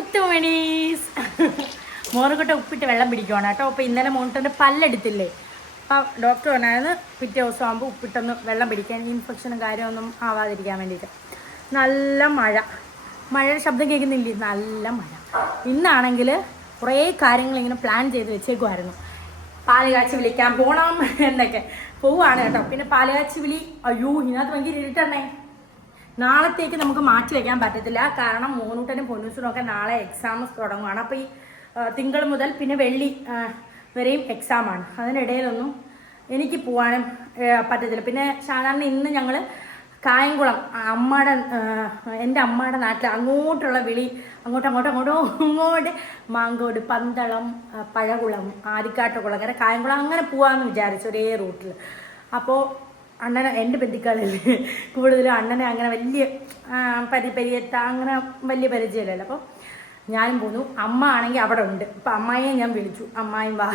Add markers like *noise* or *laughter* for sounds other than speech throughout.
മുത്തുമണീസ് മോറുകൊട്ട ഉപ്പിട്ട് വെള്ളം പിടിക്കുവാണ് കേട്ടോ. അപ്പോൾ ഇന്നലെ മോണിട്ടറിന്റെ പല്ലെടുത്തില്ലേ? അപ്പോൾ ഡോക്ടർ പറഞ്ഞായിരുന്നു പിറ്റേ ദിവസം ആകുമ്പോൾ ഉപ്പിട്ടൊന്ന് വെള്ളം പിടിക്കാൻ ഇൻഫെക്ഷനും കാര്യമൊന്നും ആവാതിരിക്കാൻ വേണ്ടിയിട്ട്. നല്ല മഴ. മഴയുടെ ശബ്ദം കേൾക്കുന്നില്ലേ? നല്ല മഴ. ഇന്നാണെങ്കിൽ കുറേ കാര്യങ്ങൾ ഇങ്ങനെ പ്ലാൻ ചെയ്ത് വെച്ചേക്കുമായിരുന്നു പാലുകാച്ചി വിളിക്കാൻ പോകണം എന്നൊക്കെ. പോവുകയാണ് കേട്ടോ. പിന്നെ പാലുകാച്ചി വിളി. അയ്യോ ഇതിനകത്ത് ഭയങ്കര ഇരുട്ടണേ. നാളത്തേക്ക് നമുക്ക് മാറ്റി വെക്കാൻ പറ്റത്തില്ല. കാരണം മൂന്നൂട്ടനും പൊന്നൂസിനും ഒക്കെ നാളെ എക്സാംസ് തുടങ്ങുകയാണ് അപ്പോൾ ഈ തിങ്കൾ മുതൽ പിന്നെ വെള്ളി വരെയും എക്സാമാണ് അതിനിടയിലൊന്നും എനിക്ക് പോകാനും പറ്റത്തില്ല. പിന്നെ സാധാരണ ഇന്ന് ഞങ്ങൾ കായംകുളം അമ്മയുടെ എന്റെ അമ്മയുടെ നാട്ടിൽ അങ്ങോട്ടുള്ള വിളി അങ്ങോട്ട് അങ്ങോട്ട് അങ്ങോട്ട് അങ്ങോട്ട് മാങ്കോട് പന്തളം പഴകുളം ആദിക്കാട്ടുകുളം അങ്ങനെ കായംകുളം അങ്ങനെ പോകാമെന്ന് വിചാരിച്ചു ഒരേ റൂട്ടിൽ അപ്പോൾ അണ്ണനെ എന്റെ ബന്ധുക്കളല്ലേ? കൂടുതലും അണ്ണനെ അങ്ങനെ വലിയ പരി പരിയത്ത അങ്ങനെ വലിയ പരിചയമില്ലല്ലോ. അപ്പോൾ ഞാനും പോന്നു. അമ്മ ആണെങ്കിൽ അവിടെ ഉണ്ട്. അപ്പം അമ്മായിയെ ഞാൻ വിളിച്ചു. അമ്മായും വാ.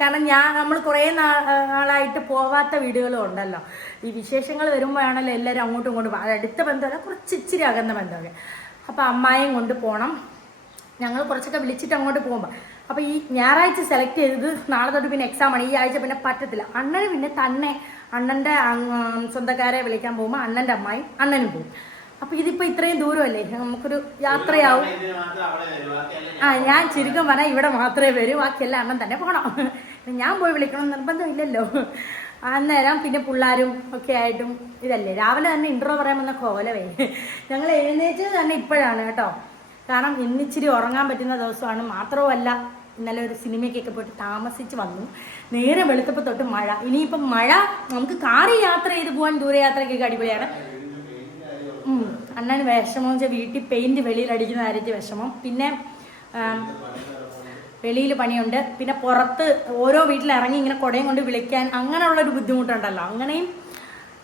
കാരണം ഞാൻ നമ്മൾ കുറേ നാളായിട്ട് പോവാത്ത വീടുകളും ഉണ്ടല്ലോ. ഈ വിശേഷങ്ങൾ വരുമ്പോഴാണല്ലോ എല്ലാവരും അങ്ങോട്ടും ഇങ്ങോട്ടും. അടുത്ത ബന്ധമല്ല കുറച്ച് ഇച്ചിരി അകന്ന ബന്ധമൊക്കെ. അപ്പം അമ്മായും കൊണ്ട് പോകണം ഞങ്ങൾ കുറച്ചൊക്കെ വിളിച്ചിട്ട് അങ്ങോട്ട് പോകുമ്പോൾ അപ്പോൾ ഈ ഞായറാഴ്ച സെലക്ട് ചെയ്തത് നാളെ തൊട്ട് പിന്നെ എക്സാം ആണ്. ഈ ആഴ്ച പിന്നെ പറ്റത്തില്ല. അണ്ണന് പിന്നെ തന്നെ അണ്ണന്റെ അങ് സ്വന്തക്കാരെ വിളിക്കാൻ പോകുമ്പോൾ അണ്ണന്റെ അമ്മായി അണ്ണനും പോകും അപ്പൊ ഇതിപ്പോ ഇത്രയും ദൂരമല്ലേ? നമുക്കൊരു യാത്രയാവും. ആ ഞാൻ ചുരുക്കം പറഞ്ഞാൽ ഇവിടെ മാത്രമേ വരൂ. ബാക്കിയെല്ലാം അണ്ണൻ തന്നെ പോകണം ഞാൻ പോയി വിളിക്കണം. നിർബന്ധമില്ലല്ലോ അന്നേരം പിന്നെ പിള്ളേരും ഒക്കെ ആയിട്ടും ഇതല്ലേ? രാവിലെ തന്നെ ഇൻട്രോ പറയാൻ വന്ന കോലവേ. ഞങ്ങൾ എഴുന്നേറ്റത് തന്നെ ഇപ്പോഴാണ് കേട്ടോ. കാരണം ഇന്നിച്ചിരി ഉറങ്ങാൻ പറ്റുന്ന ദിവസമാണ്. മാത്രവുമല്ല ഇന്നലെ ഒരു സിനിമയ്ക്കൊക്കെ പോയിട്ട് താമസിച്ച് വന്നു. നേരെ വെളുത്തപ്പോൾ തൊട്ട് മഴ. ഇനിയിപ്പം മഴ നമുക്ക് കാറി യാത്ര ചെയ്ത് പോകാൻ ദൂരയാത്രയ്ക്കൊക്കെ അടിപൊളിയാണ്. ഉം. അണ്ണന് വിഷമം വെച്ചാൽ വീട്ടിൽ പെയിന്റ് വെളിയിൽ അടിക്കുന്ന കാര്യത്തിൽ വിഷമം. പിന്നെ വെളിയിൽ പണിയുണ്ട്. പിന്നെ പുറത്ത് ഓരോ വീട്ടിൽ ഇറങ്ങി ഇങ്ങനെ കുടയും കൊണ്ട് വിളിക്കാൻ അങ്ങനെയുള്ള ഒരു ബുദ്ധിമുട്ടുണ്ടല്ലോ. അങ്ങനെയും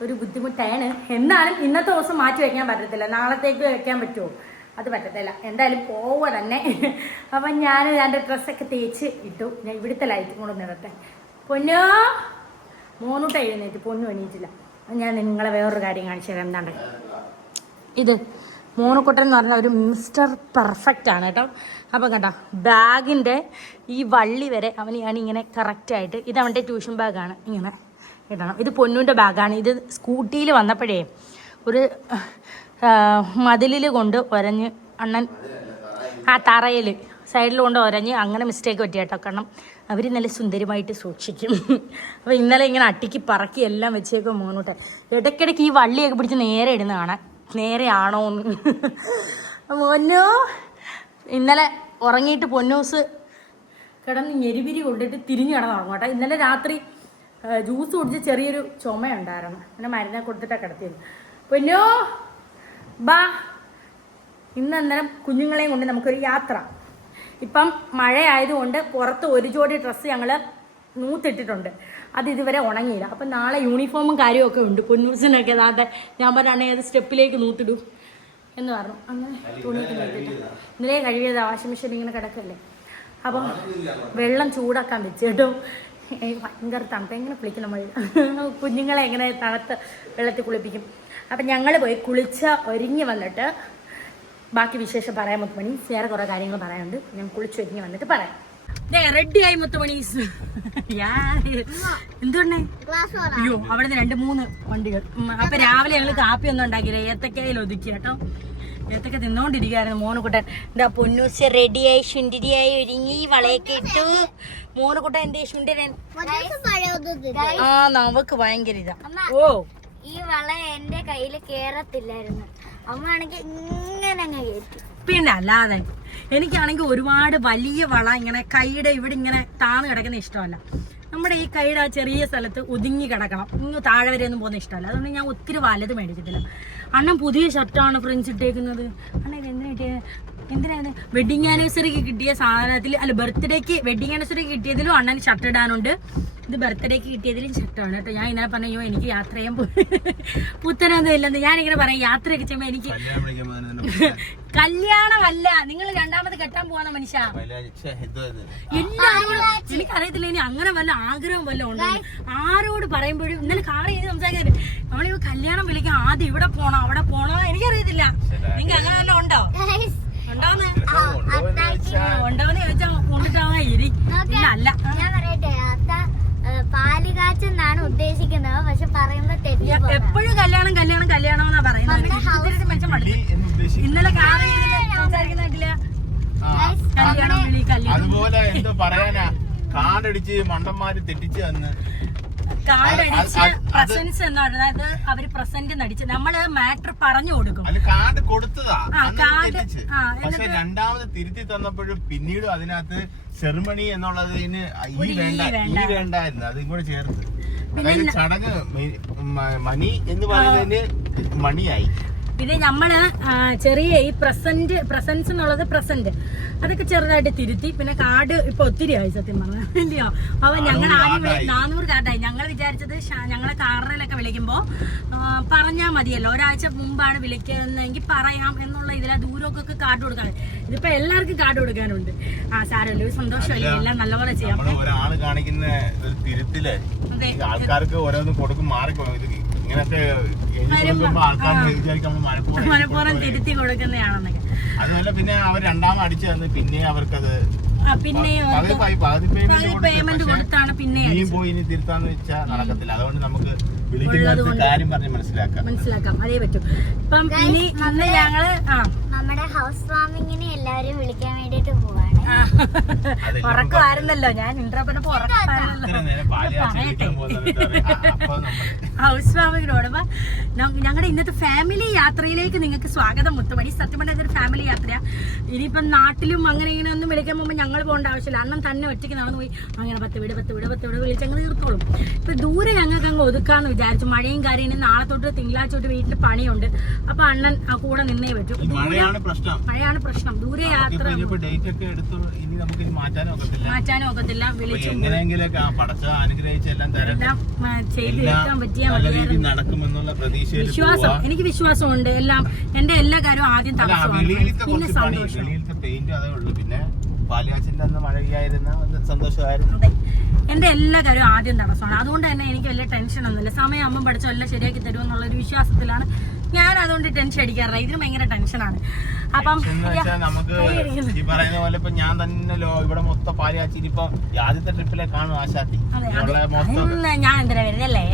ഒരു ബുദ്ധിമുട്ടാണ്. എന്നാലും ഇന്നത്തെ ദിവസം മാറ്റി വെക്കാൻ പറ്റത്തില്ല. നാളത്തേക്ക് വെക്കാൻ പറ്റുമോ അത് പറ്റത്തില്ല. എന്തായാലും പോവുക തന്നെ. അപ്പം ഞാൻ എന്റെ ഡ്രസ്സൊക്കെ തേച്ച് ഇട്ടു. ഞാൻ ഇവിടുത്തെ ലൈറ്റും കൂടെ നിറട്ടെ പൊന്നോ? മൂന്നൂട്ട എഴുന്നേറ്റ്. പൊന്നു എണീറ്റില്ല. ഞാൻ നിങ്ങളെ വേറൊരു കാര്യം കാണിച്ചു തരാം. എന്താണ്ട് ഇത് മൂന്നുകുട്ടൻ എന്ന് പറഞ്ഞ ഒരു മിസ്റ്റർ പെർഫെക്റ്റ് ആണ് കേട്ടോ. അപ്പം കേട്ടോ ബാഗിന്റെ ഈ വള്ളി വരെ അവനെയാണ് ഇങ്ങനെ കറക്റ്റായിട്ട് ഇത് അവന്റെ ട്യൂഷൻ ബാഗാണ് ഇങ്ങനെ ഇടണം. ഇത് പൊന്നൂന്റെ ബാഗാണ് ഇത് സ്കൂട്ടിയിൽ വന്നപ്പോഴേ ഒരു മതിലിൽ കൊണ്ട് ഒരഞ്ഞ് അണ്ണൻ ആ തറയിൽ സൈഡിൽ കൊണ്ട് ഒരഞ്ഞ് അങ്ങനെ മിസ്റ്റേക്ക് പറ്റി കേട്ടോ. കാരണം അവർ നല്ല സുന്ദരമായിട്ട് സൂക്ഷിക്കും. *laughs* അപ്പോൾ ഇന്നലെ ഇങ്ങനെ അട്ടിക്ക് പറക്കി എല്ലാം വെച്ചേക്കും മോനോട്ട് ഇടയ്ക്കിടയ്ക്ക് ഈ വള്ളിയൊക്കെ പിടിച്ച് നേരെ ഇടുന്ന കാണാൻ. നേരെ ആണോ എന്ന്. *laughs* പൊന്നു ഇന്നലെ ഉറങ്ങിയിട്ട് പൊന്നൂസ് കിടന്ന് ഞെരിപിരി കൊണ്ടിട്ട് തിരിഞ്ഞു കിടന്ന് ഉറങ്ങും കേട്ടോ. ഇന്നലെ രാത്രി ജ്യൂസ് കുടിച്ച് ചെറിയൊരു ചുമയുണ്ടായിരുന്നു. അങ്ങനെ മരുന്നൊക്കെ കൊടുത്തിട്ടാണ് കിടത്തിയത് പൊന്നോ ബാ. ഇന്ന് അന്നേരം കുഞ്ഞുങ്ങളെയും കൊണ്ട് നമുക്കൊരു യാത്ര. ഇപ്പം മഴയായതുകൊണ്ട് പുറത്ത് ഒരു ജോഡി ഡ്രസ്സ് ഞങ്ങൾ നൂത്തിട്ടിട്ടുണ്ട്. അത് ഇതുവരെ ഉണങ്ങിയില്ല. അപ്പം നാളെ യൂണിഫോമും കാര്യമൊക്കെ ഉണ്ട്. പൊന്നൂസിനൊക്കെ അതാണ്ട് ഞാൻ പറഞ്ഞാണെങ്കിൽ അത് സ്റ്റെപ്പിലേക്ക് നൂത്തിടും എന്ന് പറഞ്ഞു. അങ്ങനെ തുണിയൊക്കെ നൂത്തിട്ട് ഇന്നലെ കഴുകിയത് വാഷിംഗ് മെഷീൻ ഇങ്ങനെ കിടക്കല്ലേ. അപ്പം വെള്ളം ചൂടാക്കാൻ വെച്ച് കേട്ടോ. ഭയങ്കര തണുപ്പ്. എങ്ങനെ കുളിക്കണം മഴ? കുഞ്ഞുങ്ങളെ എങ്ങനെ തണുത്ത് വെള്ളത്തിൽ കുളിപ്പിക്കും? അപ്പം ഞങ്ങൾ പോയി കുളിച്ച് ഒരുങ്ങി വന്നിട്ട് ബാക്കി വിശേഷം പറയാൻ മുത്തുമണി. വേറെ കുറേ കാര്യങ്ങൾ പറയാനുണ്ട്. ഞാൻ കുളിച്ചു ഒരുങ്ങി വന്നിട്ട് പറയാം. റെഡി ആയി മുത്തുമണി. എന്തുകൊണ്ടേ അയ്യോ അവിടുന്ന് രണ്ട് മൂന്ന് വണ്ടികൾ. അപ്പൊ രാവിലെ ഞങ്ങൾ കാപ്പി ഒന്നും ഉണ്ടാക്കിയില്ല. ഏത്തക്കയിൽ ഒതുക്കി കേട്ടോ. ഏത്തക്ക തിന്നോണ്ടിരിക്കുകയായിരുന്നു മോനുകുട്ടൻ. എന്താ പൊന്നൂസ് റെഡിയായി ശുണ്ടിരിയായി ഒരുങ്ങി വളയൊക്കെ ഇട്ടു. മോനുകുട്ടൻ എന്റെ ശുണ്ടിരൻ. ആ നമുക്ക് ഭയങ്കര ഇതാ. ഓ. ഈ വള എന്റെ കയ്യിൽ കേറത്തില്ലായിരുന്നു. പിന്നെ അല്ലാതെ എനിക്കാണെങ്കിൽ ഒരുപാട് വലിയ വള ഇങ്ങനെ കൈയുടെ ഇവിടെ ഇങ്ങനെ താണു കിടക്കുന്ന ഇഷ്ടമല്ല. നമ്മുടെ ഈ കൈയുടെ ആ ചെറിയ സ്ഥലത്ത് ഒതുങ്ങി കിടക്കണം. ഇങ്ങ് താഴെ വരെ ഒന്നും പോകുന്ന ഇഷ്ടമല്ല. അതുകൊണ്ട് ഞാൻ ഒത്തിരി വലത് മേടിക്കത്തില്ല. അണ്ണൻ പുതിയ ഷർട്ടാണ് ഫ്രണ്ട്സ് ഇട്ടേക്കുന്നത്. അണ്ണൻ ഇത് എന്തിനാ എന്തിനാണ്? വെഡിങ് ആനിവേഴ്സറിക്ക് കിട്ടിയ സാധനത്തിൽ അല്ല ബർത്ത്ഡേക്ക് വെഡിങ് ആനിവേഴ്സറിക്ക് കിട്ടിയതിലും അണ്ണൻ ഷർട്ട് ഇടാനുണ്ട്. ഇത് ബർത്ത്ഡേക്ക് കിട്ടിയതിലും ഷർട്ടാണ് കേട്ടോ. ഞാൻ ഇന്നലെ പറഞ്ഞു "അയ്യോ, എനിക്ക് യാത്ര ചെയ്യാൻ പുത്തനൊന്നും ഇല്ലെന്ന്. ഞാൻ ഞാനിങ്ങനെ പറയാം യാത്ര ചെയ്യുമ്പോൾ എനിക്ക് *laughs* കല്യാണമല്ല. നിങ്ങൾ രണ്ടാമത് കെട്ടാൻ പോവാന്ന മനുഷ്യ. എല്ലാരോടും എനിക്കറിയത്തില്ല ഇനി അങ്ങനെ വല്ല ആഗ്രഹം വല്ല ഉണ്ടോ ആരോട് പറയുമ്പോഴും ഇന്നലെ കാറ് ചെയ്ത് സംസാരിക്കുന്നത് നമ്മളിപ്പോ കല്യാണം വിളിക്കാൻ ആദ്യം ഇവിടെ പോണോ അവിടെ പോണോ എനിക്കറിയത്തില്ല നിങ്ങൾക്ക് അങ്ങനെ വല്ല ഉണ്ടോ ഉണ്ടോന്ന് നമുക്ക് പിന്നെ അല്ല. ഞാൻ പറയട്ടെ അത്ത പാൽ കാച്ചെന്നാണ് ഉദ്ദേശിക്കുന്നത്. പക്ഷെ പറയുമ്പോ തെറ്റി എപ്പോഴും കല്യാണം കല്യാണം കല്യാണം എന്നാ പറയുന്നത് ഇന്നലെ കാറ് സംസാരിക്കുന്ന കേട്ടില്ല? ആ, Guys, കല്യാണം വിളി കല്യാണം. അതുപോലെ എന്തോ പറയാനാ. കാടടിച്ച് മണ്ടന്മാര് തെറ്റിച്ച് തന്ന്. കാർഡ് അടിച്ച് പ്രസൻസ് എന്നാണ് അതായത് അവർ പ്രസന്റ് നടിച്ച് നമ്മൾ മാറ്റർ പറഞ്ഞു കൊടുക്കും. കാർഡ് കൊടുത്തതാ. ആ, കാർഡ്, ആ, പക്ഷെ രണ്ടാമത് തിരുത്തി തന്നപ്പോഴും പിന്നീട് അതിനകത്ത് സെറിമണി എന്നുള്ളതിന് ഈ വേണ്ട. ഈ വേണ്ടായിരുന്നു. അതും കൂടെ ചേർത്ത്. ചടങ്ങ് മണി എന്ന് പറയുന്നതിന് മണിയായി. പിന്നെ നമ്മൾ ചെറിയ ഈ പ്രസന്റ് പ്രസൻസ് എന്നുള്ളത് പ്രസന്റ് അതൊക്കെ ചെറുതായിട്ട് തിരുത്തി പിന്നെ കാർഡ് ഇപ്പൊ ഒത്തിരി ആയി സത്യം *laughs* ഇല്ലയോ? അപ്പൊ ഞങ്ങൾ ആദ്യം. നാനൂറ് കാർഡായി. ഞങ്ങൾ വിചാരിച്ചത് ഞങ്ങളെ കാറിലൊക്കെ വിളിക്കുമ്പോ പറഞ്ഞാൽ മതിയല്ലോ. ഒരാഴ്ച മുമ്പാണ് വിളിക്കുന്നതെങ്കിൽ പറയാം എന്നുള്ള ഇതിലെ ദൂരമൊക്കെ കാർഡ് കൊടുക്കാൻ ഇതിപ്പോ എല്ലാവർക്കും കാർഡ് കൊടുക്കാനുണ്ട്. ആ സാരമല്ലോ. ഒരു സന്തോഷമല്ലേ. എല്ലാം നല്ലപോലെ ചെയ്യാം. ആൾക്കാർക്ക് ഓരോന്ന് കൊടുക്കും മാറിക്കോ മലപ്പുറം മനഃപൂർവം തിരുത്തി കൊടുക്കുന്നതാണെന്നൊക്കെ അതുപോലെ പിന്നെ അവർ രണ്ടാമത് അടിച്ചു തന്ന് പിന്നെ അവർക്കത് പിന്നെ പേയ്മെന്റ് കൊടുത്താണ് പിന്നെ പോയി ഇനി തിരുത്താന്ന് വെച്ചാൽ നടക്കത്തില്ല. അതുകൊണ്ട് നമുക്ക് കാര്യം പറഞ്ഞ് മനസ്സിലാക്കാം. മനസ്സിലാക്കാം. അതേ പറ്റും. ഇപ്പം ഇനി ഇന്ന് ഞങ്ങൾ ആ. നമ്മുടെ ഹൗസ് വാമിങ്ങിന് എല്ലാവരും വിളിക്കാൻ വേണ്ടിട്ട് പോവാണ്. ഉറക്കമായിരുന്നല്ലോ. ഞാൻ ഉറക്കമായിരുന്നല്ലോ. ഹൗസ് വാമിങ്ങിനോട് ഞങ്ങളുടെ ഇന്നത്തെ ഫാമിലി യാത്രയിലേക്ക് നിങ്ങൾക്ക് സ്വാഗതം. മുത്തുമണി സത്യം പറഞ്ഞാൽ ഇതൊരു ഫാമിലി യാത്രയാ. ഇനിയിപ്പം നാട്ടിലും അങ്ങനെ ഇങ്ങനെ ഒന്നും വിളിക്കാൻ പോകുമ്പോൾ ഞങ്ങൾ പോകേണ്ട ആവശ്യമില്ല. അണ്ണൻ തന്നെ ഒറ്റയ്ക്ക് നടന്നു പോയി. അങ്ങനെ പത്ത് വീട് പത്ത് വീട് പത്ത് വീട് വിളിച്ചങ്ങ് തീർത്തോളും. ഇപ്പൊ ദൂരെ ഞങ്ങൾക്ക് അങ്ങ് ഒതുക്കാന്ന് വിചാരിച്ചു. മഴയും കാര്യം ഇനി നാളെ തൊട്ട് തിങ്കളാഴ്ച തൊട്ട് വീട്ടിൽ പണിയുണ്ട്. അപ്പൊ അണ്ണൻ ആ കൂടെ നിന്നേ പറ്റും. മഴയാണ് പ്രശ്നം. ദൂരെ യാത്ര മാറ്റാനും ഒക്കത്തില്ല. വിളിച്ചു തീർക്കാൻ പറ്റിയാൽ വിശ്വാസം. എനിക്ക് വിശ്വാസമുണ്ട്. എല്ലാം എന്റെ എല്ലാ കാര്യവും ആദ്യം തടസ്സമാണ്. പിന്നെ സന്തോഷം. പിന്നെ എന്റെ എല്ലാ കാര്യവും ആദ്യം തടസ്സമാണ്. അതുകൊണ്ട് തന്നെ എനിക്ക് വലിയ ടെൻഷൻ ഒന്നുമില്ല. സമയമാകുമ്പോൾ പഠിച്ചോ എല്ലാം ശരിയാക്കി തരുമെന്നുള്ള ഒരു വിശ്വാസത്തിലാണ് ഞാൻ അതുകൊണ്ട് ടെൻഷൻ അടിക്കാറില്ല. ഇതിന് ഭയങ്കര ടെൻഷനാണ് അപ്പം നമുക്ക് ഈ പറയുന്ന പോലെ ഇപ്പൊ ഞാൻ തന്നെ ഇവിടെ മൊത്തം ഇനിയിപ്പൊ ഈ ആദ്യത്തെ ട്രിപ്പിലെ കാണും ആശാത്തി. ഞാൻ എന്തിനാ വരുന്നല്ലേ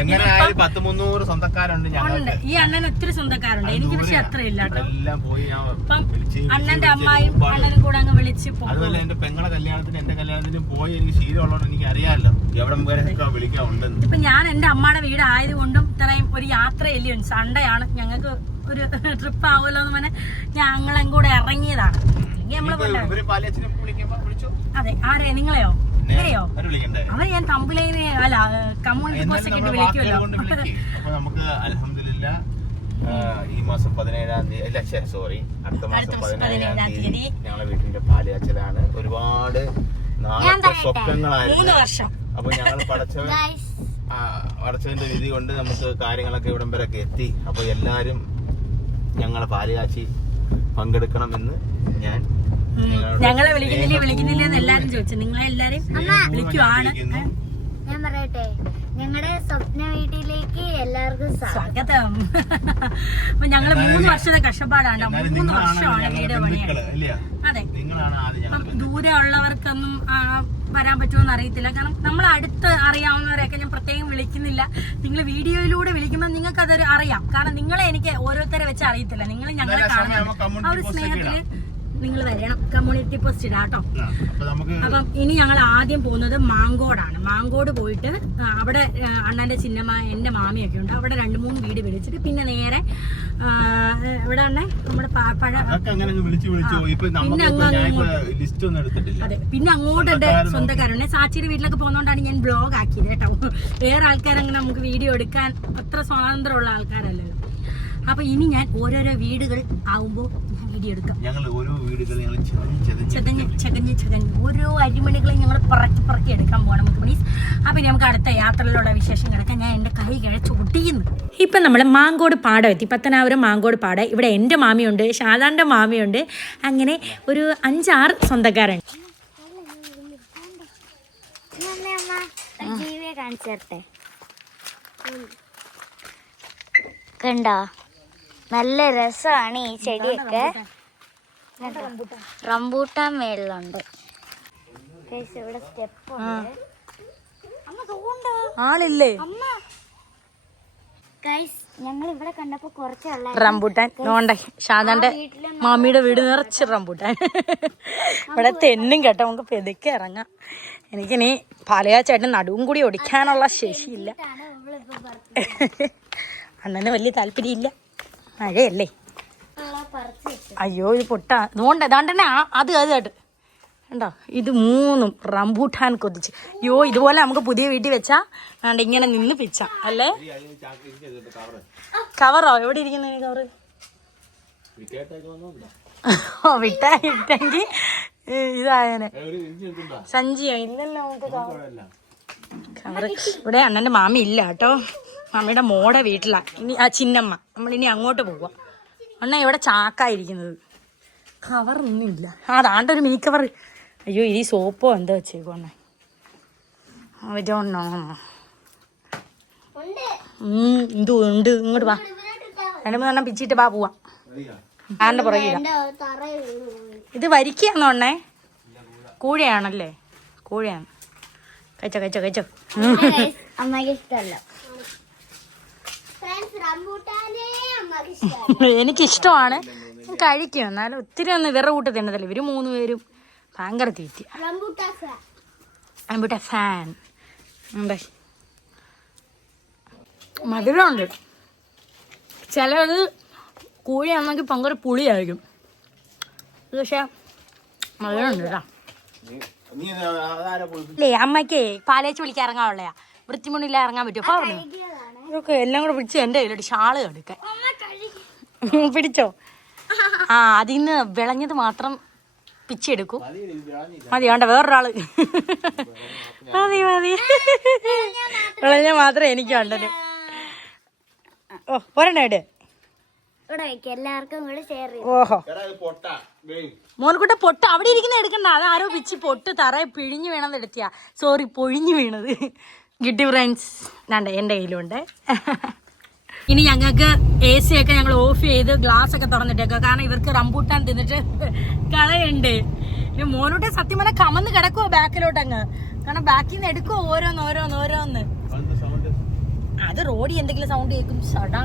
എങ്ങനെ ആയാലും പത്ത് മുന്നൂറ് സ്വന്തക്കാരുണ്ട് ഉണ്ട്. ഈ അണ്ണൻ ഒത്തിരി സ്വന്തക്കാരുണ്ട്. എനിക്ക് പക്ഷെ അത്ര ഇല്ല അണ്ണന്റെ അമ്മായും അണ്ണനും കൂടെ അങ്ങ് വിളിച്ച് അതുപോലെ എന്റെ പെങ്ങളെ കല്യാണത്തിന് എന്റെ കല്യാണത്തിന് പോയി എനിക്ക് ശീലമുള്ളതുകൊണ്ട് എനിക്ക് അറിയാമല്ലോ. എവിടെ വരെ വിളിക്കാൻ ഉണ്ടെന്ന് ഇപ്പൊ ഞാൻ എന്റെ അമ്മയുടെ വീട് ആയതുകൊണ്ടും ഇത്രയും ഒരു യാത്രയല്ലേ സൺഡേ ഞങ്ങൾക്ക് ഒരു ട്രിപ്പ് ആവുമല്ലോ എന്ന് പറഞ്ഞാൽ ഞങ്ങളും കൂടെ ഇറങ്ങിയതാണ്. അതെ ആരെ? നിങ്ങളെയോ? ഇവരെയോ? അവർ ഞാൻ തമ്പുലേനെ അല്ല കമ്മ്യൂണിറ്റി പോസ്റ്റ് ഒക്കെ വിളിക്കുമല്ലോ. ഈ മാസം പതിനേഴാം തീയതി അല്ല സോറി അടുത്ത മാസം പതിനേഴാം തീയതി. ഞങ്ങളെ വീട്ടിന്റെ പാലിയാച്ചലാണ് ഒരുപാട് നാളത്തെ സ്വപ്നങ്ങളായിരുന്നു. വർഷം. അപ്പൊ ഞങ്ങൾ പടച്ചവൻ പടച്ചവന്റെ വിധി കൊണ്ട് നമുക്ക് കാര്യങ്ങളൊക്കെ ഇവിടം വരെയൊക്കെ എത്തി. അപ്പോൾ എല്ലാരും ഞങ്ങളെ പാലുകാച്ചി പങ്കെടുക്കണം എന്ന് ഞാൻ ഞങ്ങളെ വിളിക്കുന്നില്ലേ വിളിക്കുന്നില്ലേ എന്ന് എല്ലാരും ചോദിച്ചു. നിങ്ങളെ എല്ലാരും വിളിക്കുവാണ്. ഞാൻ പറയട്ടെ ഞങ്ങളുടെ സ്വപ്ന വീട്ടിലേക്ക് എല്ലാവർക്കും സ്വാഗതം. അപ്പൊ ഞങ്ങൾ മൂന്ന് വർഷത്തെ കഷ്ടപ്പാടാണ് മൂന്ന് വർഷമാണ് വീട് പണിയാണ് അതെ. ദൂരെ ഉള്ളവർക്കൊന്നും ആ, വരാൻ പറ്റുമെന്ന് അറിയത്തില്ല. കാരണം നമ്മൾ അടുത്ത് അറിയാവുന്നവരെയൊക്കെ ഞാൻ പ്രത്യേകം വിളിക്കുന്നില്ല. നിങ്ങൾ വീഡിയോയിലൂടെ വിളിക്കുമ്പോൾ നിങ്ങൾക്ക് അതൊരു അറിയാം. കാരണം നിങ്ങളെ എനിക്ക് ഓരോരുത്തരെ വെച്ച് അറിയത്തില്ല. നിങ്ങൾ ഞങ്ങളെ കാണുന്ന ആ ഒരു സ്നേഹത്തിൽ നിങ്ങൾ വരണം. കമ്മ്യൂണിറ്റി പോസ്റ്റ് ഇടാം കേട്ടോ. നമുക്ക് അപ്പം ഇനി ഞങ്ങൾ ആദ്യം പോകുന്നത് മാങ്കോടാണ്. മാങ്കോട് പോയിട്ട് അവിടെ അണ്ണന്റെ ചിന്നമ്മ എന്റെ മാമിയൊക്കെ ഉണ്ട്. അവിടെ രണ്ട് മൂന്ന് വീട് വിളിച്ചിട്ട് പിന്നെ നേരെ ആ, തന്നെ നമ്മുടെ അതെ. പിന്നെ അങ്ങോട്ട് എന്റെ സ്വന്തക്കാര് സ്വന്തക്കാരുണ്ട് സാച്ചിയുടെ വീട്ടിലൊക്കെ പോകുന്നോണ്ടാണ് ഞാൻ ബ്ലോഗ് ആക്കിയത് കേട്ടോ. വേറെ ആൾക്കാരങ്ങനെ നമുക്ക് വീഡിയോ എടുക്കാൻ അത്ര സ്വാതന്ത്ര്യമുള്ള ആൾക്കാരല്ലല്ലോ. അപ്പൊ ഇനി ഞാൻ ഓരോരോ വീടുകൾ ആവുമ്പോ ഞാൻ വീഡിയോ എടുക്കാം ഞങ്ങൾ ഓരോ വീടുകൾ ഞങ്ങൾ ചെറിയ ചതഞ്ഞ് ചകഞ്ഞ് ചകഞ്ഞ് ഓരോ അരിമണികളും ഞങ്ങൾ പറക്കി പറക്കി എടുക്കാൻ പോകണം നമുക്ക് പ്ലീസ് അപ്പം നമുക്ക് അടുത്ത യാത്രയിലുള്ള വിശേഷം കിടക്കാൻ ഞാൻ എന്റെ കൈ കിഴച്ച് ഒട്ടിയുന്നു ഇപ്പം നമ്മൾ മാങ്കോട് പാടം എത്തി. പത്തനാപുരം മാങ്കോട് പാടം. ഇവിടെ എന്റെ മാമിയുണ്ട് ഷാദാന്റെ മാമിയുണ്ട്. അങ്ങനെ ഒരു അഞ്ചാറ് സ്വന്തക്കാരുണ്ട്. കണ്ടോ? നല്ല രസമാണ് ഈ ചെടിയൊക്കെ. റംബൂട്ടാൻ? മേളിലുണ്ട്. ഇവിടെ സ്റ്റെപ്പ് ആളില്ലേ? ഞങ്ങൾ ഇവിടെ കണ്ടപ്പോ കുറച്ചുള്ള റംബൂട്ടാൻ. നോണ്ടേ ഷാദാന്റെ മാമിയുടെ വീട് നിറച്ച് റംബൂട്ടാൻ. ഇവിടെ തെന്നും കേട്ടോ നമുക്ക് പെതുക്കെ ഇറങ്ങാം. എനിക്കിനി പാലയാച്ചേട്ടൻ നടുവും കൂടി ഒടിക്കാനുള്ള ശേഷിയില്ല. *laughs* അണ്ണന് വലിയ താല്പര്യമില്ല. മഴയല്ലേ? അയ്യോ ഇത് പൊട്ടാ. അതുകൊണ്ട് ഏതാണ്ട് തന്നെ അത് അത് കേട്ട് ഇത് മൂന്നും റംബൂട്ടാൻ കൊതിച്ച്. അയ്യോ ഇതുപോലെ നമുക്ക് പുതിയ വീട്ടിൽ വെച്ചാ വേണ്ട ഇങ്ങനെ നിന്ന് പിച്ച. അല്ലേ? കവറോ? എവിടെ ഇരിക്കുന്ന കവറ്? വിട്ടാ ഇട്ടെങ്കിൽ ഇതായനെ. സഞ്ചിയോ? ഇല്ലല്ലോ നമുക്ക് കവറ് ഇവിടെ അണ്ണന്റെ മാമി ഇല്ല കേട്ടോ. മാമിയുടെ മോടെ വീട്ടിലാണ് ഇനി ആ ചിന്നമ്മ. നമ്മൾ ഇനി അങ്ങോട്ട് പോവാം. അണ്ണ ഇവിടെ ചാക്കായിരിക്കുന്നത്. കവറൊന്നും ഇല്ല ആ അതാണ്ട് ഒരു മീ കവർ അയ്യോ ഇനി സോപ്പോ എന്താ വെച്ചേക്കോണ്ണേ അവരോണ്ണോ ഉണ്ട്. എന്തോ ഉണ്ട്. ഇങ്ങോട്ട് വാ. രണ്ട് മൂന്നെണ്ണം പിച്ചിട്ട് വാ പോവാ. ആരുടെ പുറകെ ഇത് വരിക്കയാണോ അണ്ണേ? കൂഴയാണല്ലേ? കൂഴയാണ്. കഴിച്ചോ കഴിച്ചോ കഴിച്ചോ. അമ്മയ്ക്ക് ഇഷ്ടമല്ല. *laughs* എനിക്കിഷ്ടമാണ്. ഞാൻ കഴിക്കും. എന്നാലും ഒത്തിരി ഒന്നും ഇവരുടെ കൂട്ട് തിന്നതല്ല ഇവർ മൂന്ന് പേരും ഭയങ്കര തീറ്റി. അമ്പുട്ട ഫാൻ ഉണ്ട് മധുരമുണ്ട്. ചിലത് കൂഴിയാണെങ്കിൽ ഭയങ്കര പുളിയായിരിക്കും. പക്ഷെ മധുരമുണ്ട് കേട്ടോ. അല്ലേ അമ്മയ്ക്ക് പാലേച്ച് വിളിക്കാൻ ഇറങ്ങാനുള്ളയാ. വൃത്തിമുണ്ടില്ല ഇറങ്ങാൻ പറഞ്ഞു ഇതൊക്കെ എല്ലാം കൂടെ പിടിച്ച് എന്റെ കയ്യിലോട്ട് ഷാൾ എടുക്കാൻ. പിടിച്ചോ? ആ അതിൽ നിന്ന് വിളഞ്ഞത് മാത്രം പിച്ചെടുക്കൂ. മതി വേണ്ട വേറൊരാൾ. മതി മതി. വിളഞ്ഞ മാത്രം എനിക്ക് വേണ്ടത്. ഓ പോരണ്ട ഇവിടെ എല്ലാവർക്കും കൂടെ ഷെയർ ചെയ്യും. ഓഹോ. മോൻകുട്ട പൊട്ട്. അവിടെ ഇരിക്കുന്ന എടുക്കണ്ട. അത് ആരോ പിച്ച് പൊട്ട് തറയെ പിഴിഞ്ഞു വീണത് എടുത്തിയാ. സോറി പൊഴിഞ്ഞു വീണത്. കിട്ടി ഫ്രണ്ട്സ് വേണ്ട എന്റെ കയ്യിലുണ്ട്. ഇനി ഞങ്ങൾക്ക് എ സി ഒക്കെ ഞങ്ങൾ ഓഫ് ചെയ്ത് ഗ്ലാസ് ഒക്കെ തുറന്നിട്ടേക്കുക കാരണം ഇവർക്ക് റംബൂട്ടാൻ തിന്നിട്ട് കളയുണ്ട്. ഇനി മോനോട്ട് സത്യം പറഞ്ഞാൽ കമന്ന് കിടക്കുവോ ബാക്കിലോട്ട് അങ്ങ് കാരണം ബാക്കിൽ നിന്ന് എടുക്കുവോ ഓരോന്ന് ഓരോന്ന് ഓരോന്ന്? അത് റോഡി എന്തെങ്കിലും സൗണ്ട് കേൾക്കും. സടാ.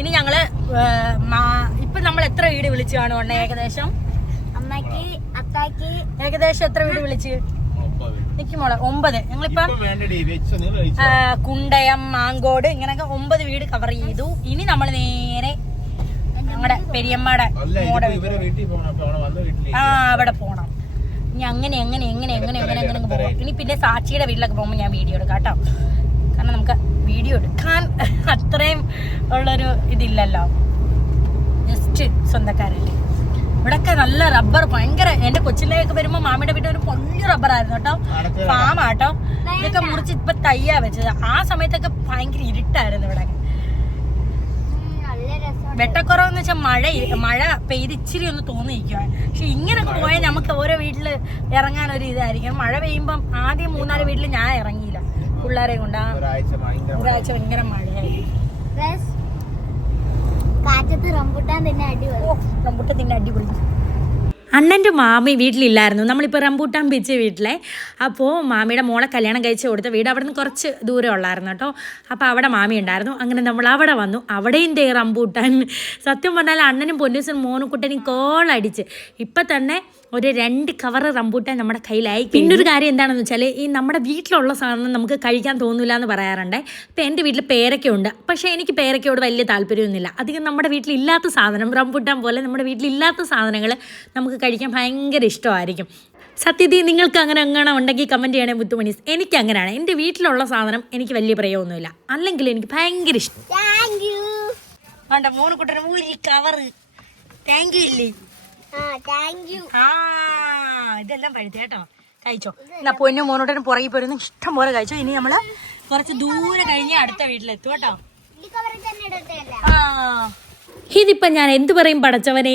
ഇനി ഞങ്ങൾ ഇപ്പൊ നമ്മൾ എത്ര വീട് വിളിച്ചു കാണുവണ്ണേ ഏകദേശം? അമ്മയ്ക്ക് ഏകദേശം എത്ര വീട് വിളിച്ച്? ഒമ്പത്. നിക്ക് മോളെ ഒമ്പത്. ഞങ്ങളിപ്പം കുണ്ടയം മാങ്കോട് ഇങ്ങനെയൊക്കെ ഒമ്പത് വീട് കവർ ചെയ്തു. ഇനി നമ്മൾ നേരെ ഞങ്ങളുടെ പെരിയമ്മയുടെ മോടെ ആ അവിടെ പോണം. ഇനി അങ്ങനെ എങ്ങനെ എങ്ങനെ എങ്ങനെ എങ്ങനെ എങ്ങനെ പോകാം ഇനി പിന്നെ സാക്ഷിയുടെ വീട്ടിലൊക്കെ പോകുമ്പോൾ ഞാൻ വീഡിയോ എടുക്കാം കേട്ടോ. കാരണം നമുക്ക് വീഡിയോ എടുക്കാൻ *laughs* അത്രയും ഉള്ളൊരു ഇതില്ലല്ലോ. ജസ്റ്റ് സ്വന്തക്കാരല്ലേ. ഇവിടൊക്കെ നല്ല റബ്ബർ ഭയങ്കര എന്റെ കൊച്ചിലേക്ക് വരുമ്പോ മാമിയുടെ വീട്ടിൽ ഒരു പൊള്ളി റബ്ബർ ആയിരുന്നു കേട്ടോ. അടക്ക ഫാം ആട്ടോ. ഇതൊക്കെ മുറിച്ച് ഇപ്പൊ തയ്യാ വെച്ചത്. ആ സമയത്തൊക്കെ ഭയങ്കര ഇരുട്ടായിരുന്നു ഇവിടെ. വെട്ടക്കുറവെന്ന് വെച്ചാൽ മഴ ഇ- മഴ പെയ്ത് ഇച്ചിരി ഒന്ന് തോന്നിയിരിക്കുക പക്ഷെ ഇങ്ങനൊക്കെ പോയാൽ നമുക്ക് ഓരോ വീട്ടിൽ ഇറങ്ങാൻ ഒരു ഇതായിരിക്കും. മഴ പെയ്യുമ്പം ആദ്യം മൂന്നാൽ വീട്ടിൽ ഞാൻ ഇറങ്ങിയില്ല. പിള്ളേരെ കൊണ്ട് ഒരാഴ്ച ഭയങ്കര മഴയായി കാറ്റത്ത് തന്നെ തന്നെ അണ്ണന്റെ മാമി വീട്ടിലില്ലായിരുന്നു. നമ്മളിപ്പോൾ റംബൂട്ടാൻ ബീച്ച് വീട്ടിലെ. അപ്പോൾ മാമിയുടെ മോളെ കല്യാണം കഴിച്ച് കൊടുത്ത വീട് അവിടെ നിന്ന് കുറച്ച് ദൂരം ഉള്ളായിരുന്നു കേട്ടോ. അപ്പോൾ അവിടെ മാമി ഉണ്ടായിരുന്നു. അങ്ങനെ നമ്മൾ അവിടെ വന്നു. അവിടെയും ദേ റംബൂട്ടാൻ. സത്യം പറഞ്ഞാൽ അണ്ണനും പൊന്നൂസും മോനുക്കുട്ടനും കോളടിച്ച് ഇപ്പം തന്നെ ഒരു രണ്ട് കവർ റംബൂട്ടാൻ നമ്മുടെ കയ്യിലായി. പിന്നെ? ഒരു കാര്യം എന്താണെന്ന് വെച്ചാൽ ഈ നമ്മുടെ വീട്ടിലുള്ള സാധനം നമുക്ക് കഴിക്കാൻ തോന്നില്ല എന്ന് പറയാറുണ്ട്. ഇപ്പം എന്റെ വീട്ടിൽ പേരക്ക ഉണ്ട് പക്ഷേ എനിക്ക് പേരക്കയോട് വലിയ താല്പര്യമൊന്നുമില്ല. അധികം നമ്മുടെ വീട്ടിലില്ലാത്ത സാധനം റംബൂട്ടാൻ പോലെ നമ്മുടെ വീട്ടിലില്ലാത്ത സാധനങ്ങൾ നമുക്ക് കഴിക്കാൻ ഭയങ്കര ഇഷ്ടമായിരിക്കും. സത്യതി നിങ്ങൾക്ക് അങ്ങനെ അങ്ങനെ ഉണ്ടെങ്കിൽ കമന്റ് ചെയ്യണേ മുത്തുമണീസ്. എനിക്ക് അങ്ങനെയാണ്. എന്റെ വീട്ടിലുള്ള സാധനം എനിക്ക് വലിയ പ്രയോഗമൊന്നുമില്ല അല്ലെങ്കിൽ എനിക്ക് ഭയങ്കര ഇഷ്ടം. താങ്ക് യു വേണ്ട മൂന്ന് കുട്ടികൾ ഊരി കവറ് താങ്ക് യു ഇല്ലേ? ഇതെല്ലാം പഴുത്ത കേട്ടോ. കഴിച്ചോ. എന്നാ പൊന്നും മോനോട്ടനും പുറകെ പോരുന്ന ഇഷ്ടം പോലെ കഴിച്ചോ. ഇനി നമ്മൾ കുറച്ച് ദൂരെ കഴിഞ്ഞ് അടുത്ത വീട്ടിലെത്തും കേട്ടോ. ആ. ഇതിപ്പം ഞാൻ എന്ത് പറയും പടച്ചവനെ?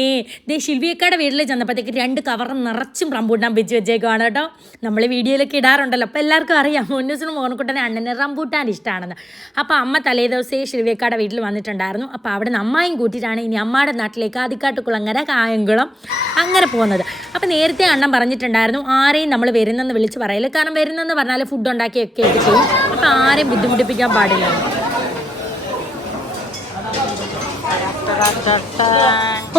ദേ ശിൽവിയക്കാടെ വീട്ടിൽ ചെന്നപ്പോഴത്തേക്ക് രണ്ട് കവർ നിറച്ചും റംബൂട്ടാൻ വെച്ച് വെച്ചേക്കുവാണ് കേട്ടോ. നമ്മൾ വീഡിയോയിലൊക്കെ ഇടാറുണ്ടല്ലോ. അപ്പോൾ എല്ലാവർക്കും അറിയാം മുന്നൂസിനും മോനക്കുട്ടനെ അണ്ണനെ റംബൂട്ടാൻ ഇഷ്ടമാണെന്ന് അപ്പോൾ അമ്മ തലേ ദിവസേ ശിൽവിയക്കാടെ വീട്ടിൽ വന്നിട്ടുണ്ടായിരുന്നു. അപ്പോൾ അവിടെ നിന്ന് അമ്മായും കൂട്ടിയിട്ടാണ് ഇനി അമ്മയുടെ നാട്ടിലേക്ക് ആദിക്കാട്ട് കുളങ്ങര കായംകുളം അങ്ങനെ പോകുന്നത്. അപ്പോൾ നേരത്തെ അണ്ണൻ പറഞ്ഞിട്ടുണ്ടായിരുന്നു ആരെയും നമ്മൾ വരുന്നെന്ന് വിളിച്ച് പറയൽ. കാരണം വരുന്നെന്ന് പറഞ്ഞാൽ ഫുഡ് ഉണ്ടാക്കിയൊക്കെ ചെയ്യും. അപ്പോൾ ആരെയും ബുദ്ധിമുട്ടിപ്പിക്കാൻ പാടില്ല.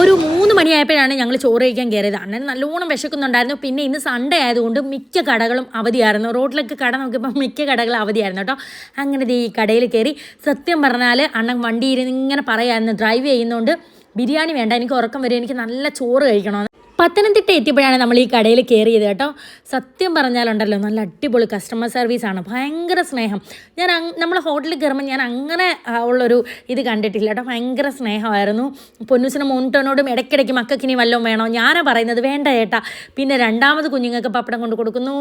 ഒരു മൂന്ന് മണിയായപ്പോഴാണ് ഞങ്ങൾ ചോറ് കഴിക്കാൻ കയറിയത്. അണ്ണൻ നല്ലോണം വിശക്കുന്നുണ്ടായിരുന്നു. പിന്നെ ഇന്ന് സൺഡേ ആയതുകൊണ്ട് മിക്ക കടകളും അവധിയായിരുന്നു. റോഡിലൊക്കെ കട നോക്കിയപ്പോൾ മിക്ക കടകളും അവധിയായിരുന്നു കേട്ടോ. അങ്ങനെ ഈ കടയിൽ കയറി സത്യം പറഞ്ഞാൽ അണ്ണൻ വണ്ടി ഇരുന്ന് ഇങ്ങനെ പറയായിരുന്നു. ഡ്രൈവ് ചെയ്യുന്നതുകൊണ്ട് ബിരിയാണി വേണ്ട. എനിക്ക് ഉറക്കം വരും. എനിക്ക് നല്ല ചോറ് കഴിക്കണമെന്ന് പത്തനംതിട്ട എത്തിയപ്പോഴാണ് നമ്മൾ ഈ കടയിൽ കയറിയത് കേട്ടോ. സത്യം പറഞ്ഞാലുണ്ടല്ലോ നല്ല അടിപൊളി കസ്റ്റമർ സർവീസ് ആണ്. ഭയങ്കര സ്നേഹം. ഞാൻ നമ്മൾ ഹോട്ടലിൽ കയറുമ്പോൾ ഞാൻ അങ്ങനെ ഉള്ളൊരു ഇത് കണ്ടിട്ടില്ല കേട്ടോ. ഭയങ്കര സ്നേഹമായിരുന്നു. പൊന്നുസിനും മോണിട്ടോനോടും ഇടയ്ക്കിടയ്ക്ക് മക്കൾക്ക് ഇനി വല്ലതും വേണോ? ഞാനാ പറയുന്നത് വേണ്ട ചേട്ടാ. പിന്നെ രണ്ടാമത് കുഞ്ഞുങ്ങൾക്ക് പപ്പടം കൊണ്ട് കൊടുക്കുന്നു.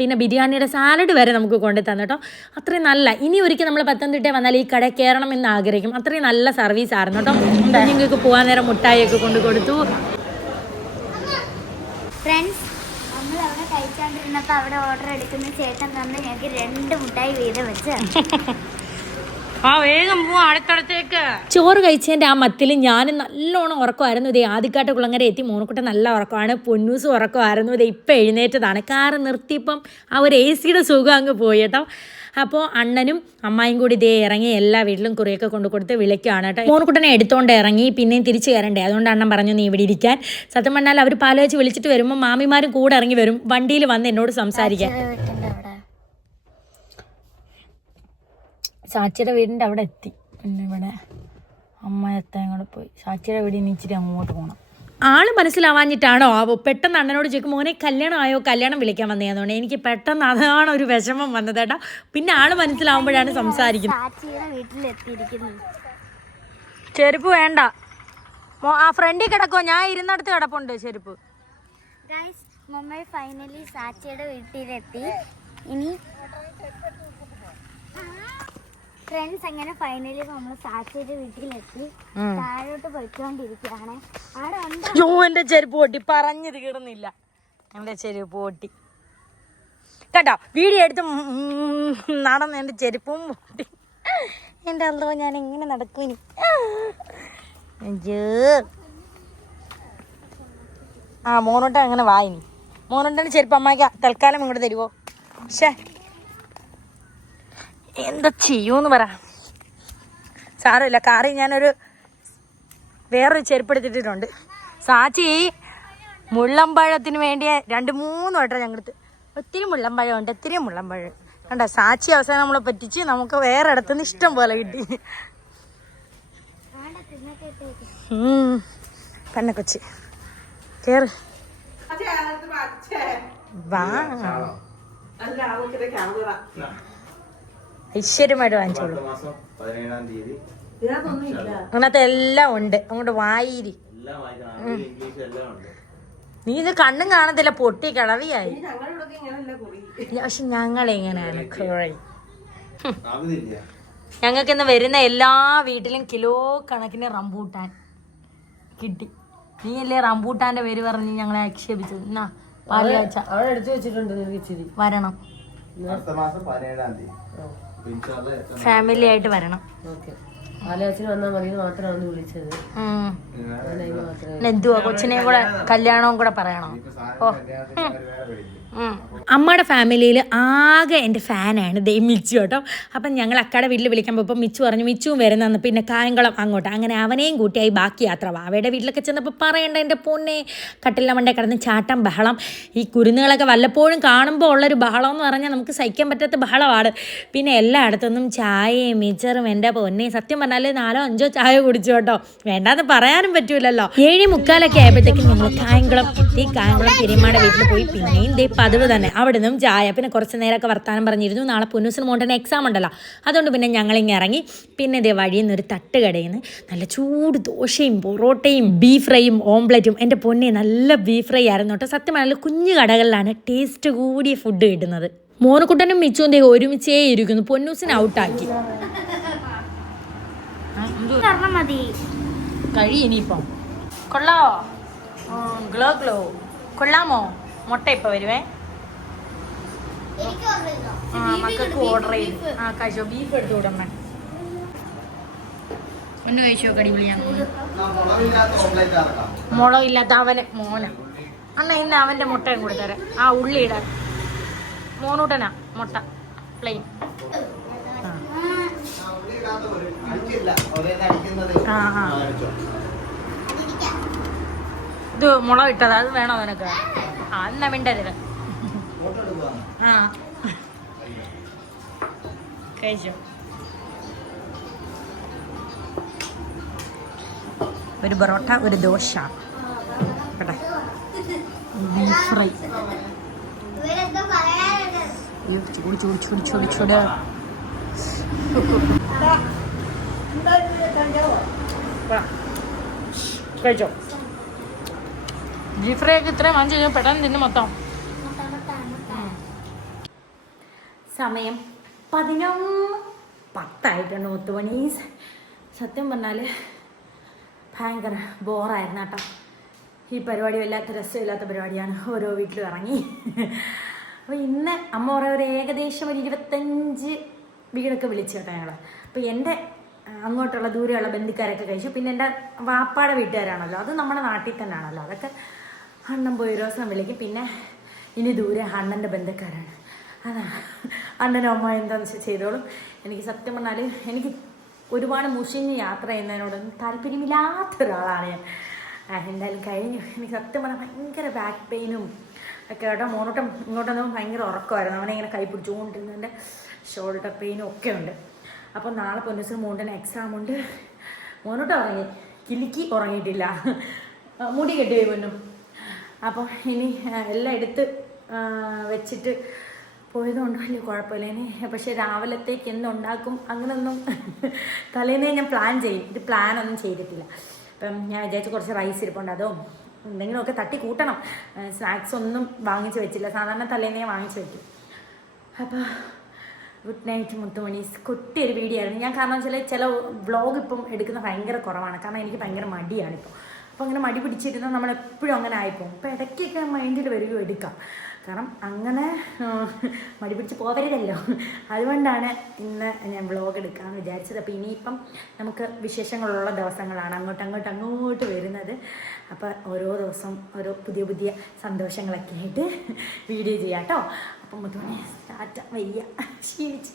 പിന്നെ ബിരിയാണിയുടെ സാലഡ് വരെ നമുക്ക് കൊണ്ടു തന്നു കേട്ടോ. അത്രയും നല്ല ഇനി ഒരിക്കൽ നമ്മൾ പത്തനംതിട്ട വന്നാൽ ഈ കട കയറണം എന്ന് ആഗ്രഹിക്കും. അത്രയും നല്ല സർവീസ് ആയിരുന്നു കേട്ടോ. കുഞ്ഞുങ്ങൾക്ക് പോകാൻ നേരം മുട്ടായിയൊക്കെ കൊണ്ട് കൊടുത്തു. ഫ്രണ്ട്സ് നമ്മൾ അവിടെ കഴിച്ചാണ്ടിരുന്നപ്പോൾ അവിടെ ഓർഡർ എടുക്കുന്ന ചേട്ടൻ തന്നെ ഞങ്ങൾക്ക് രണ്ട് മുട്ടായി വീതം വെച്ച് *laughs* ആ വേഗം പോവാ അടുത്തടത്തേക്ക്. ചോറ് കഴിച്ചതിന്റെ ആ മത്തിൽ ഞാൻ നല്ലോണം ഉറക്കമായിരുന്നു. ഇതേ ആദ്യക്കാട്ട് കുളങ്ങര എത്തി. മോനക്കുട്ട നല്ല ഉറക്കമാണ്. പൊന്നൂസ് ഉറക്കമായിരുന്നു. ഇതേ ഇപ്പം എഴുന്നേറ്റതാണ്. കാറ് നിർത്തിയപ്പം ആ ഒരു എ സിയുടെ സുഖം അങ്ങ് പോയി കേട്ടോ. അപ്പോൾ അണ്ണനും അമ്മായും കൂടി ഇതേ ഇറങ്ങി എല്ലാ വീട്ടിലും കുറിയൊക്കെ കൊണ്ടു കൊടുത്ത് വിളിക്കുകയാണ് കേട്ടോ. മോനക്കുട്ടനെ എടുത്തോണ്ട് ഇറങ്ങി പിന്നെയും തിരിച്ച് കയറണ്ടേ? അതുകൊണ്ട് അണ്ണൻ പറഞ്ഞു നീ ഇവിടെ ഇരിക്കാൻ. സത്യം പറഞ്ഞാൽ അവർ പാലോചിച്ച് വിളിച്ചിട്ട് വരുമ്പോൾ മാമിമാരും കൂടെ ഇറങ്ങി വരും. വണ്ടിയിൽ വന്ന് എന്നോട് സംസാരിക്കാൻ വീട്ടിന്റെ അവിടെ സാച്ചിയുടെ വീടിന്റെ അവിടെ എത്തി. പിന്നെ ഇവിടെ അമ്മ എത്താൻ കൂടെ പോയി. സാച്ചിയുടെ വീട് ഇനി ഇച്ചിരി അങ്ങോട്ട് പോകണം ആൾ മനസ്സിലാവാഞ്ഞിട്ടാണോ? ആവോ പെട്ടെന്ന് അണ്ണനോട് ചോദിക്കും മോനെ കല്യാണം ആയോ? കല്യാണം വിളിക്കാൻ വന്നതാണ് എനിക്ക് പെട്ടെന്ന് അതാണ് ഒരു വിഷമം വന്നത് ഏട്ടാ പിന്നെ ആൾ മനസ്സിലാവുമ്പോഴാണ് സംസാരിക്കുന്നത്. ചെരുപ്പ് വേണ്ട. ആ ഫ്രണ്ടിൽ കിടക്കോ. ഞാൻ ഇരുന്നിടത്ത് കിടപ്പുണ്ട് ചെരുപ്പ്. ഫൈനലി സാച്ചിയുടെ വീട്ടിലെത്തി. ഇനി ഫ്രണ്ട്സ് അങ്ങനെ ഫൈനലി നമ്മൾ സാക്ഷിയുടെ വീട്ടിലെത്തി. താഴോട്ട് പോയിക്കൊണ്ടിരിക്കുകയാണ്. അവിടെ ഉണ്ട്? യോ എന്റെ ചെരുപ്പ് പൊട്ടി പറഞ്ഞത് കിടന്നില്ല. എന്റെ ചെരുപ്പ് പൊട്ടി കേട്ടോ വീഡിയോ എടുത്ത് നടന്ന് എന്റെ ചെരുപ്പും പൊട്ടി. എന്റെ അല്ലോ ഞാൻ എങ്ങനെ നടക്കും ഇനി? ആ മോനോട്ട അങ്ങനെ വായിനി മോനോട്ടാണ് ചെരുപ്പ് അമ്മയ്ക്ക് തൽക്കാലം ഇങ്ങോട്ട് തരുമോ ശേ എന്താ ചെയ്യൂന്ന് പറ. സാരമില്ല കാറി ഞാനൊരു വേറൊരു ചെരുപ്പ് എടുത്തിട്ടുണ്ട് സാച്ചി മുള്ളമ്പഴത്തിന് വേണ്ടി രണ്ട് മൂന്ന് വട്ടം ഞങ്ങൾക്ക് ഒത്തിരി മുള്ളമ്പഴം ഉണ്ട് ഒത്തിരി മുള്ളമ്പഴം കണ്ട സാച്ചി അവസാനം നമ്മളെ പറ്റിച്ച് നമുക്ക് വേറെ ഇടത്തുനിന്ന് ഇഷ്ടം പോലെ കിട്ടി. പെണ്ണെ കൊച്ച്. കേറ്. വാ. ഐശ്വര്യമായിട്ട് വാങ്ങിച്ചോളൂ. അങ്ങനത്തെ എല്ലാം ഉണ്ട്. അങ്ങോട്ട് വായിരി. നീ ഇത് കണ്ണും കാണത്തില്ല പൊട്ടി കിളവിയായി. പക്ഷെ ഞങ്ങളെങ്ങനെയാണ് കുറേ. ആകുന്നില്ല ഞങ്ങൾക്ക് ഇന്ന് വരുന്ന എല്ലാ വീട്ടിലും കിലോ കണക്കിന് റംബൂട്ടാൻ കിട്ടി. നീ അല്ലേ റംബൂട്ടാന്റെ പേര് പറഞ്ഞ് ഞങ്ങളെ ആക്ഷേപിച്ചത്? എന്നാ ഇച്ചിരി. വരണം. അടുത്ത മാസം പതിനേഴാം തീയതി. ഫാമിലി ആയിട്ട് വരണം. ഓക്കെ. ആലോചന വന്നാൽ മതി വിളിച്ചത്. എന്തുവാ കൊച്ചിനെയും കൂടെ കല്യാണവും കൂടെ പറയണോ? ഇപ്പൊ അമ്മയുടെ ഫാമിലിയിൽ ആകെ എന്റെ ഫാനാണ് ദേ മിച്ചു കേട്ടോ. അപ്പം ഞങ്ങൾ അക്കാടെ വീട്ടിൽ വിളിക്കാൻ പോയപ്പോൾ മിച്ചു പറഞ്ഞു മിച്ചുവും വരുന്നതെന്ന് പിന്നെ കായംകുളം അങ്ങോട്ട്. അങ്ങനെ അവനെയും കൂട്ടിയായി ബാക്കി യാത്ര വാവയുടെ വീട്ടിലൊക്കെ ചെന്നപ്പോൾ പറയണ്ട എന്റെ പൊന്നെ. കട്ടില്ല മണ്ടേ കിടന്ന് ചാട്ടം ബഹളം. ഈ കുരുന്നുകളൊക്കെ വല്ലപ്പോഴും കാണുമ്പോൾ ഉള്ളൊരു ബഹളം എന്ന് പറഞ്ഞാൽ നമുക്ക് സഹിക്കാൻ പറ്റാത്ത ബഹളമാണ്. പിന്നെ എല്ലായിടത്തുനിന്നും ചായയും മിച്ചറും എന്റെ പൊന്നെ. സത്യം പറഞ്ഞാൽ നാലോ അഞ്ചോ ചായ കുടിച്ചു കേട്ടോ. വേണ്ടാന്ന് പറയാനും പറ്റൂലല്ലോ. ഏഴ് മുക്കാലൊക്കെ ആയപ്പോഴത്തേക്കും ഞങ്ങൾ കായംകുളം എത്തി. കായംകുളം പെരുമാടെ വീട്ടിൽ പോയി. പിന്നെയും ദേ പതിവ് തന്നെ. അവിടെ നിന്നും ചായ. പിന്നെ കുറച്ച് നേരമൊക്കെ വർത്താനം പറഞ്ഞിരുന്നു. നാളെ പൊന്നൂസിന് മോണ്ടന് എക്സാം ഉണ്ടല്ലോ. അതുകൊണ്ട് പിന്നെ ഞങ്ങളിങ്ങനെ ഇറങ്ങി. പിന്നെ ഇതേ വഴിയിൽ നിന്ന് ഒരു തട്ടുകടയിൽ നിന്ന് നല്ല ചൂട് ദോശയും പൊറോട്ടയും ബീഫ് ഫ്രൈയും ഓംപ്ലേറ്റും എന്റെ പൊന്നെ നല്ല ബീഫ് ഫ്രൈ ആയിരുന്നു കേട്ടോ. സത്യമായ നല്ല കുഞ്ഞു കടകളിലാണ് ടേസ്റ്റ് കൂടിയ ഫുഡ് കിട്ടുന്നത്. മോനക്കുട്ടനും മിച്ചും ദേ ഒരുമിച്ചേ ഇരിക്കുന്നു. പൊന്നൂസിനെ ഔട്ടാക്കി കഴി ഇനിയിപ്പം. കൊള്ളാവോ? ഗ്ലോ ഗ്ലോ കൊള്ളാമോ? മുട്ട ഇപ്പൊ വരുവേ? ആ മക്കൾക്ക് ഓർഡർ ചെയ്തു. ആ കഴിച്ചോ. ബീഫ് എടുത്തു വിടമ്മ ഒന്ന് കഴിച്ചോ കടിപൊളിയാണ് മുളകില്ലാത്ത അവന് മോന. അണ്ണ ഇന്ന് അവന്റെ മുട്ടയും കൊടുത്തരാം ആ ഉള്ളി ഇടാൻ മോനൂട്ടനാ മുട്ട. പ്ലെയിൻ ഇത് മുളക് ഇട്ടതാ. അത് വേണോ നിനക്ക്? ആ എന്നാ മിണ്ടരുത്. ആ. കഴിച്ചോ? ഒരു പൊറോട്ട ഒരു ദോശ. കേട്ടെ ബീഫ് ഫ്രൈ ചൂട് ചൂട് ചൂട് ചൂട് ചൂട്. കഴിച്ചോ? ഒക്കെ ഇത്രയും വാങ്ങിച്ചു കഴിഞ്ഞാൽ പെട്ടെന്ന് തിന്നു മൊത്തം. സമയം പതിനൊന്ന് പത്തായിട്ടുണ്ട് മുത്തു മണി സത്യം പറഞ്ഞാൽ ഭയങ്കര ബോറായിരുന്നു കേട്ടോ. ഈ പരിപാടി വല്ലാത്ത രസമില്ലാത്ത പരിപാടിയാണ്. ഓരോ വീട്ടിലും ഇറങ്ങി. അപ്പോൾ ഇന്ന് അമ്മ കുറേ ഒരു ഏകദേശം ഒരു ഇരുപത്തഞ്ച് വീടൊക്കെ വിളിച്ചു കേട്ടോ ഞങ്ങൾ അപ്പോൾ എന്റെ അങ്ങോട്ടുള്ള ദൂരെയുള്ള ബന്ധുക്കാരൊക്കെ കഴിച്ചു. പിന്നെ എന്റെ വാപ്പാടെ വീട്ടുകാരാണല്ലോ. അത് നമ്മുടെ നാട്ടിൽ തന്നെയാണല്ലോ. അതൊക്കെ അണ്ണൻ പോയി ഒരു ദിവസം വിളിക്കും. പിന്നെ ഇനി ദൂരെ അണ്ണന്റെ ബന്ധുക്കാരാണ്. അതാ അണ്ണനും അമ്മ എന്താണെന്ന് വെച്ചാൽ ചെയ്തോളും. എനിക്ക് സത്യം പറഞ്ഞാൽ എനിക്ക് ഒരുപാട് മുഷിഞ്ഞ് യാത്ര ചെയ്യുന്നതിനോടൊന്നും താല്പര്യമില്ലാത്ത ഒരാളാണ് ഞാൻ എന്തായാലും കഴിഞ്ഞു. എനിക്ക് സത്യം പറഞ്ഞാൽ ഭയങ്കര ബാക്ക് പെയിനും ഒക്കെ കേട്ടോ. മോനോട്ടം ഇങ്ങോട്ടൊന്നും ഭയങ്കര ഉറക്കമായിരുന്നു. അവനെ ഇങ്ങനെ കൈ പിടിച്ചുകൊണ്ടിരുന്നതിന്റെ ഷോൾഡർ പെയിനും ഒക്കെ ഉണ്ട്. അപ്പോൾ നാളെ പൊന്നൂസിന് മോണ്ടന് എക്സാം ഉണ്ട്. മോനോട്ട് ഉറങ്ങി. കിലുക്കി ഉറങ്ങിയിട്ടില്ല. മുടി കെട്ടി പൊന്നും. അപ്പോൾ ഇനി എല്ലാം എടുത്ത് വെച്ചിട്ട് പോയതുകൊണ്ട് വലിയ കുഴപ്പമില്ല ഇനി. പക്ഷേ രാവിലത്തേക്ക് എന്തുണ്ടാക്കും അങ്ങനൊന്നും *laughs* തലേന്നേ ഞാൻ പ്ലാൻ ചെയ്യും. ഇത് പ്ലാൻ ഒന്നും ചെയ്തിട്ടില്ല. അപ്പം ഞാൻ വിചാരിച്ചു കുറച്ച് റൈസ് ഇരിപ്പുണ്ട് അതോ എന്തെങ്കിലുമൊക്കെ തട്ടി കൂട്ടണം. സ്നാക്സ് ഒന്നും വാങ്ങിച്ച് വെച്ചില്ല. സാധാരണ തലേന്നേ വാങ്ങിച്ച് വെക്കും. അപ്പോൾ ഗുഡ് നൈറ്റ് മുത്തുമണീസ് കുട്ടിയൊരു വീഡിയോ ആയിരുന്നു. ഞാൻ കാരണം വെച്ചാൽ ചില വ്ളോഗ് ഇപ്പം എടുക്കുന്ന ഭയങ്കര കുറവാണ്. കാരണം എനിക്ക് ഭയങ്കര മടിയാണ് ഇപ്പോൾ അപ്പോൾ അങ്ങനെ മടി പിടിച്ചിരുന്നാൽ നമ്മൾ എപ്പോഴും അങ്ങനെ ആയിപ്പോകും അപ്പോൾ ഇടയ്ക്കൊക്കെ മൈൻഡിൽ വരികയോ എടുക്കാം. കാരണം അങ്ങനെ മടി പിടിച്ച് പോവരുതല്ലോ. അതുകൊണ്ടാണ് ഇന്ന് ഞാൻ വ്ളോഗ് എടുക്കാമെന്ന് വിചാരിച്ചത്. അപ്പോൾ ഇനിയിപ്പം നമുക്ക് വിശേഷങ്ങളുള്ള ദിവസങ്ങളാണ് അങ്ങോട്ട് അങ്ങോട്ട് അങ്ങോട്ട് വരുന്നത്. അപ്പോൾ ഓരോ ദിവസം ഓരോ പുതിയ പുതിയ സന്തോഷങ്ങളൊക്കെ ആയിട്ട് വീഡിയോ ചെയ്യാം കേട്ടോ. അപ്പം മുത്തുമണി സ്റ്റാർട്ട് വയ്യ. ക്ഷീണിച്ച്